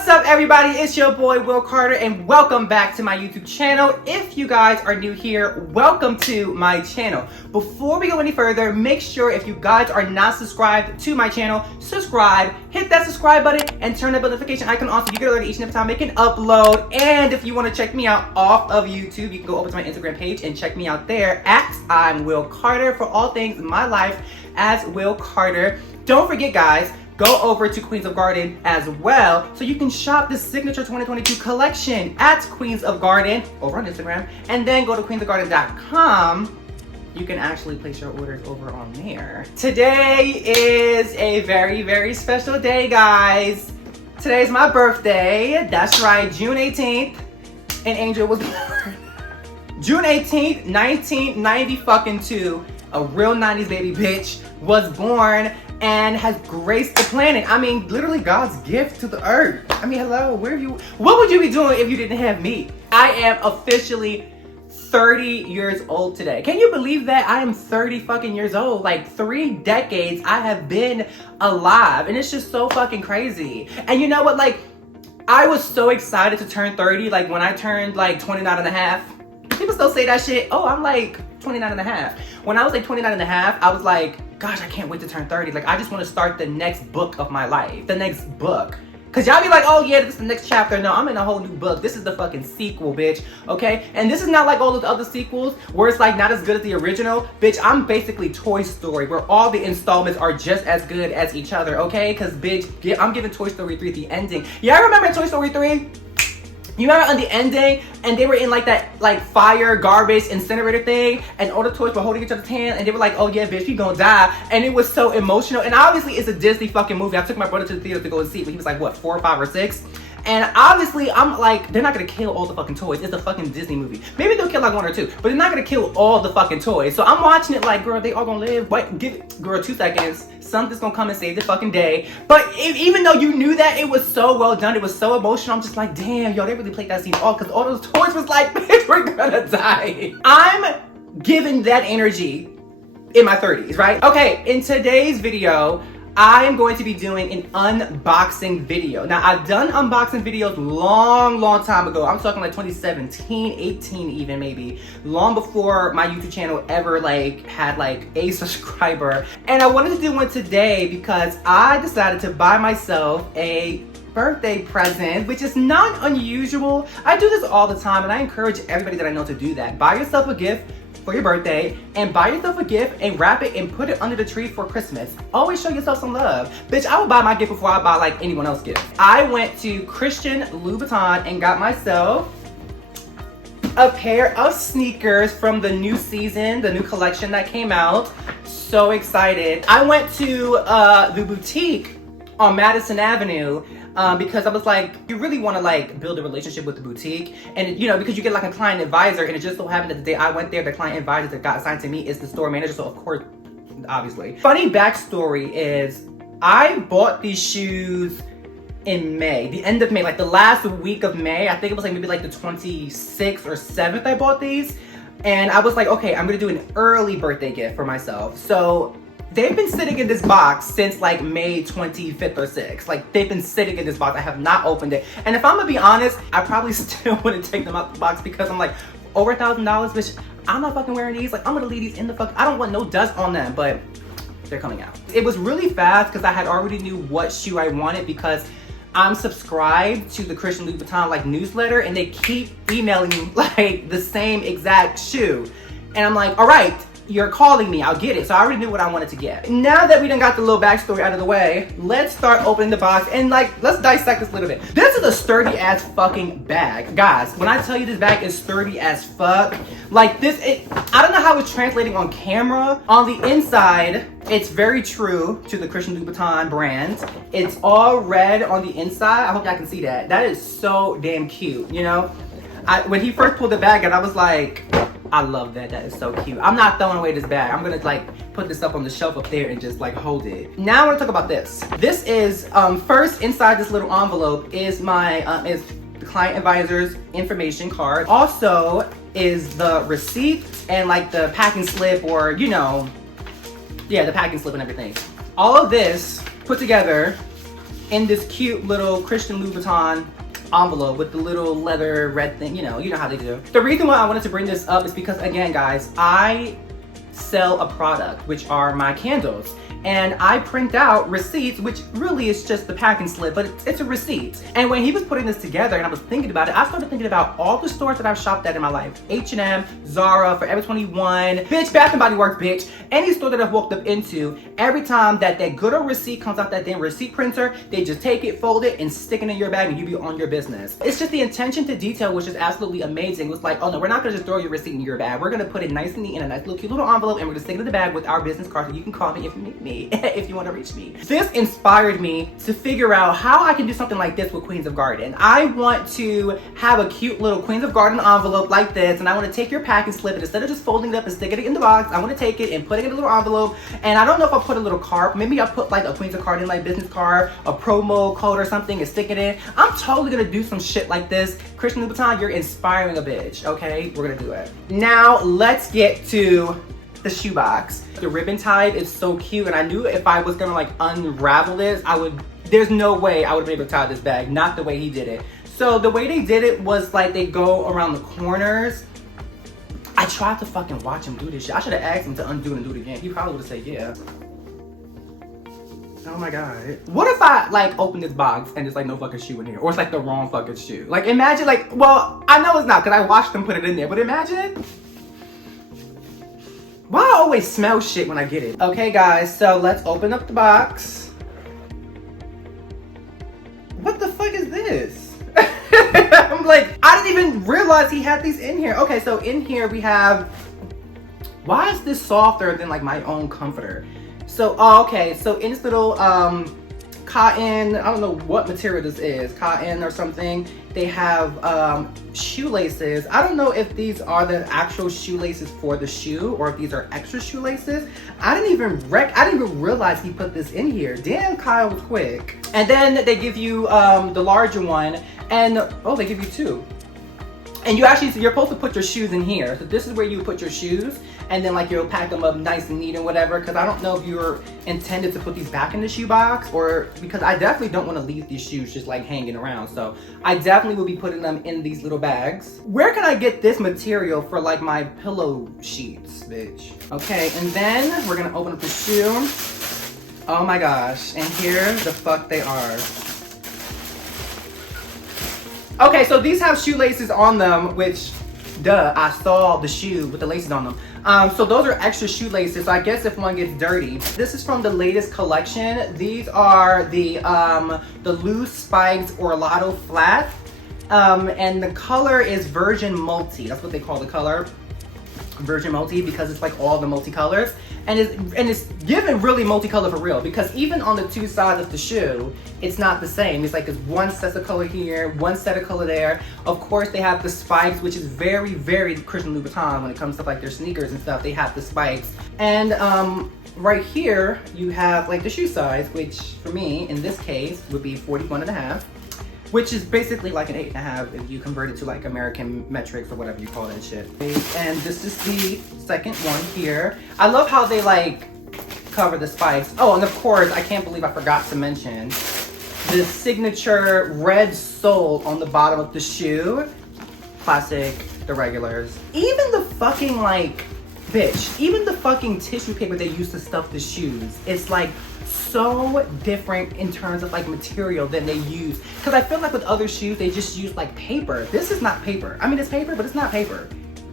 What's up, everybody? It's your boy Will Carter and welcome back to my YouTube channel. If you guys are new here, welcome to my channel. Before we go any further, make sure if you guys are not subscribed to my channel, subscribe, hit that subscribe button and turn the notification icon on so you get alerted each and every time I make an upload. And if you want to check me out off of YouTube, you can go over to my Instagram page and check me out there at I'm Will Carter for all things my life as Will Carter. Don't forget, guys, go over to Queens of Garden as well so you can shop the Signature 2022 collection at Queens of Garden over on Instagram, and then go to queensofgarden.com. You can actually place your orders over on there. Today is a very, very special day, guys. Today's my birthday. That's right, June 18th, an angel was born. June 18th, 1992, a real 90s baby bitch was born and has graced the planet. I mean, literally God's gift to the earth. I mean, hello, what would you be doing if you didn't have me? I am officially 30 years old today. Can you believe that? I am 30 fucking years old. Like 3 decades I have been alive, and it's just so fucking crazy. And you know what, like, I was so excited to turn 30, like when I turned like 29 and a half. People still say that shit. Oh, I'm like 29 and a half. When I was like 29 and a half, I was like, gosh, I can't wait to turn 30. Like, I just want to start the next book of my life. The next book. Cause y'all be like, oh yeah, this is the next chapter. No, I'm in a whole new book. This is the fucking sequel, bitch. Okay? And this is not like all those other sequels where it's like not as good as the original. Bitch, I'm basically Toy Story, where all the installments are just as good as each other, okay? Cause bitch, I'm giving Toy Story 3 the ending. Y'all remember Toy Story 3? You remember on the ending, and they were in like that like fire, garbage, incinerator thing, and all the toys were holding each other's hand, and they were like, oh yeah, bitch, we gonna die. And it was so emotional. And obviously it's a Disney fucking movie. I took my brother to the theater to go and see it, but he was like, what, 4, 5, or 6? And obviously, I'm like, they're not gonna kill all the fucking toys. It's a fucking Disney movie. Maybe they'll kill like 1 or 2, but they're not gonna kill all the fucking toys. So I'm watching it like, girl, they all gonna live. Wait, girl, 2 seconds. Something's gonna come and save the fucking day. But even though you knew that, it was so well done. It was so emotional. I'm just like, damn, yo, they really played that scene off because all those toys was like, bitch, we're gonna die. I'm giving that energy in my 30s, right? Okay, in today's video, I am going to be doing an unboxing video. Now, I've done unboxing videos long time ago. I'm talking like 2017, 18 even maybe. Long before my YouTube channel ever like had like a subscriber. And I wanted to do one today because I decided to buy myself a birthday present, which is not unusual. I do this all the time, and I encourage everybody that I know to do that. Buy yourself a gift for your birthday, and buy yourself a gift and wrap it and put it under the tree for Christmas. Always show yourself some love. Bitch, I would buy my gift before I buy like anyone else's gift. I went to Christian Louboutin and got myself a pair of sneakers from the new season, the new collection that came out. So excited. I went to the boutique on Madison Avenue because I was like, you really want to like build a relationship with the boutique, and you know, because you get like a client advisor, and it just so happened that the day I went there, the client advisor that got assigned to me is the store manager, so of course, obviously. Funny backstory is I bought these shoes in May, the end of May, like the last week of May. I think it was like maybe like the 26th or 7th I bought these, and I was like, okay, I'm gonna do an early birthday gift for myself. So they've been sitting in this box since like May 25th or 6th. Like, they've been sitting in this box. I have not opened it. And if I'm gonna be honest, I probably still wouldn't take them out the box because I'm like, over $1,000, bitch, I'm not fucking wearing these. Like, I'm gonna leave these in the fuck. I don't want no dust on them, but they're coming out. It was really fast because I had already knew what shoe I wanted because I'm subscribed to the Christian Louboutin like newsletter, and they keep emailing me like the same exact shoe. And I'm like, all right, you're calling me, I'll get it. So I already knew what I wanted to get. Now that we done got the little backstory out of the way, let's start opening the box and like, let's dissect this a little bit. This is a sturdy ass fucking bag. Guys, when I tell you this bag is sturdy as fuck, like this, I don't know how it's translating on camera. On the inside, it's very true to the Christian Louboutin brand. It's all red on the inside. I hope y'all can see that. That is so damn cute, you know? When he first pulled the bag out, I was like, I love that. That is so cute. I'm not throwing away this bag. I'm gonna like put this up on the shelf up there and just like hold it. Now I want to talk about this. This is first inside this little envelope is my is the client advisor's information card. Also is the receipt and like the packing slip, or you know, yeah, the packing slip and everything. All of this put together in this cute little Christian Louboutin envelope with the little leather red thing, you know how they do. The reason why I wanted to bring this up is because, again guys, I sell a product, which are my candles. And I print out receipts, which really is just the packing slip, but it's a receipt. And when he was putting this together and I was thinking about it, I started thinking about all the stores that I've shopped at in my life. H&M, Zara, Forever 21, bitch, Bath & Body Works, bitch. Any store that I've walked up into, every time that good old receipt comes out that damn receipt printer, they just take it, fold it, and stick it in your bag and you be on your business. It's just the attention to detail, which is absolutely amazing. It was like, oh no, we're not gonna just throw your receipt in your bag. We're gonna put it nice and neat in a nice little cute little envelope and we're gonna stick it in the bag with our business card so you can call me if you need me. If you want to reach me. This inspired me to figure out how I can do something like this with Queens of Garden. I want to have a cute little Queens of Garden envelope like this, and I want to take your packing slip and instead of just folding it up and sticking it in the box, I want to take it and put it in a little envelope. And I don't know if I'll put a little card, maybe I'll put like a Queens of Garden like business card, a promo code or something and stick it in. I'm totally gonna do some shit like this. Christian Louboutin, you're inspiring a bitch, okay? We're gonna do it. Now let's get to the shoebox. The ribbon type is so cute, and I knew if I was gonna like unravel this, there's no way I would be able to tie this bag, not the way he did it. So the way they did it was like they go around the corners. I tried to fucking watch him do this shit. I should have asked him to undo and do it again. He probably would have said yeah. Oh my God. What if I like open this box and there's like no fucking shoe in here? Or it's like the wrong fucking shoe. Like imagine like, well, I know it's not because I watched them put it in there, but imagine. Why I always smell shit when I get it? Okay guys, so let's open up the box. What the fuck is this? I'm like, I didn't even realize he had these in here. Okay, so in here we have, why is this softer than like my own comforter? So, oh, okay, so in this little cotton, I don't know what material this is, cotton or something. They have shoelaces. I don't know if these are the actual shoelaces for the shoe or if these are extra shoelaces. I didn't even realize he put this in here. Damn, Kyle was quick. And then they give you the larger one, and oh, they give you two. And you're supposed to put your shoes in here. So this is where you put your shoes, and then like you'll pack them up nice and neat and whatever. Because I don't know if you're intended to put these back in the shoe box, or because I definitely don't want to leave these shoes just like hanging around. So I definitely will be putting them in these little bags. Where can I get this material for like my pillow sheets, bitch? Okay, and then we're gonna open up the shoe. Oh my gosh, and here the fuck they are. Okay, so these have shoelaces on them, which, duh, I saw the shoe with the laces on them. So those are extra shoelaces, so I guess if one gets dirty. This is from the latest collection. These are the loose spikes Orlato flat. And the color is Virgin Multi. That's what they call the color. Virgin Multi, because it's like all the multicolors. And it's given really multicolor for real, because even on the two sides of the shoe, it's not the same. It's like there's one set of color here, one set of color there. Of course, they have the spikes, which is very, very Christian Louboutin when it comes to like their sneakers and stuff. They have the spikes. And right here, you have like the shoe size, which for me, in this case, would be 41.5. Which is basically like an 8.5 if you convert it to like American metrics or whatever you call that shit. And this is the second one here. I love how they like cover the spikes. Oh, and of course, I can't believe I forgot to mention the signature red sole on the bottom of the shoe. Classic, the regulars. Even the fucking like, bitch, even the fucking tissue paper they use to stuff the shoes, it's like so different in terms of like material than they use. Because I feel like with other shoes, they just use like paper. This is not paper. I mean, it's paper, but it's not paper.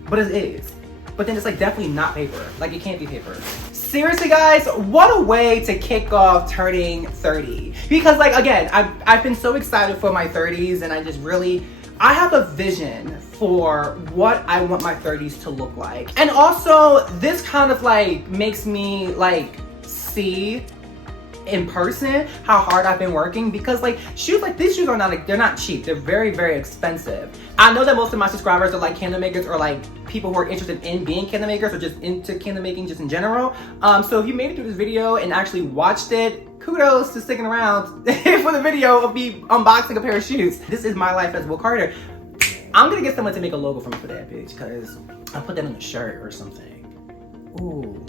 But it is. But then it's like definitely not paper. Like it can't be paper. Seriously guys, what a way to kick off turning 30. Because like, again, I've been so excited for my 30s, and I have a vision for what I want my 30s to look like. And also this kind of like makes me like see in person how hard I've been working, because like shoes like these shoes are not like, they're not cheap, they're very, very expensive. I know that most of my subscribers are like candle makers, or like people who are interested in being candle makers, or just into candle making just in general. So if you made it through this video and actually watched it, kudos to sticking around for the video of me unboxing a pair of shoes. This is my life as Will Carter. I'm gonna get someone to make a logo for me for that, bitch, because I'll put that on a shirt or something. Ooh,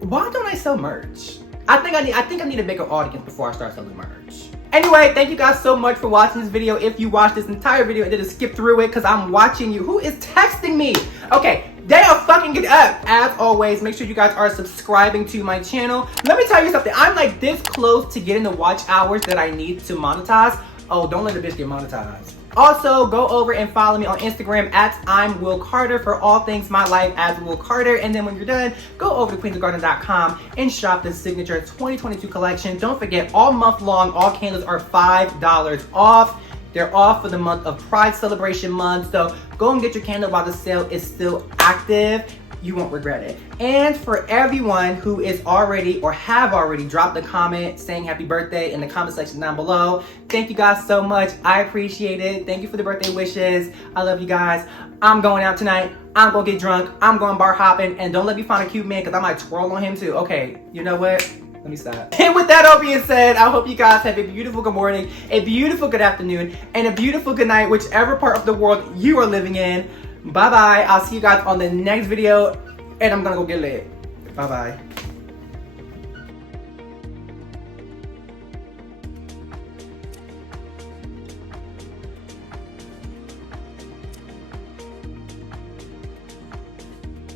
why don't I sell merch? I think I need to make an audience before I start selling merch. Anyway, thank you guys so much for watching this video. If you watched this entire video and didn't skip through it because I'm watching you, who is texting me? Okay, they are fucking it up. As always, make sure you guys are subscribing to my channel. Let me tell you something. I'm like this close to getting the watch hours that I need to monetize. Oh, don't let the bitch get monetized. Also, go over and follow me on Instagram at I'm Will Carter for all things my life as Will Carter. And then when you're done, go over to queensofgarden.com and shop the Signature 2022 collection. Don't forget, all month long, all candles are $5 off. They're off for the month of Pride Celebration Month. So go and get your candle while the sale is still active. You won't regret it. And for everyone who is already or have already dropped a comment saying happy birthday in the comment section down below, thank you guys so much. I appreciate it. Thank you for the birthday wishes. I love you guys. I'm going out tonight. I'm gonna get drunk. I'm going bar hopping. And don't let me find a cute man because I might twirl on him too. Okay, you know what? Let me stop. And with that all being said, I hope you guys have a beautiful good morning, a beautiful good afternoon, and a beautiful good night, whichever part of the world you are living in. Bye-bye. I'll see you guys on the next video, and I'm gonna go get lit. Bye-bye.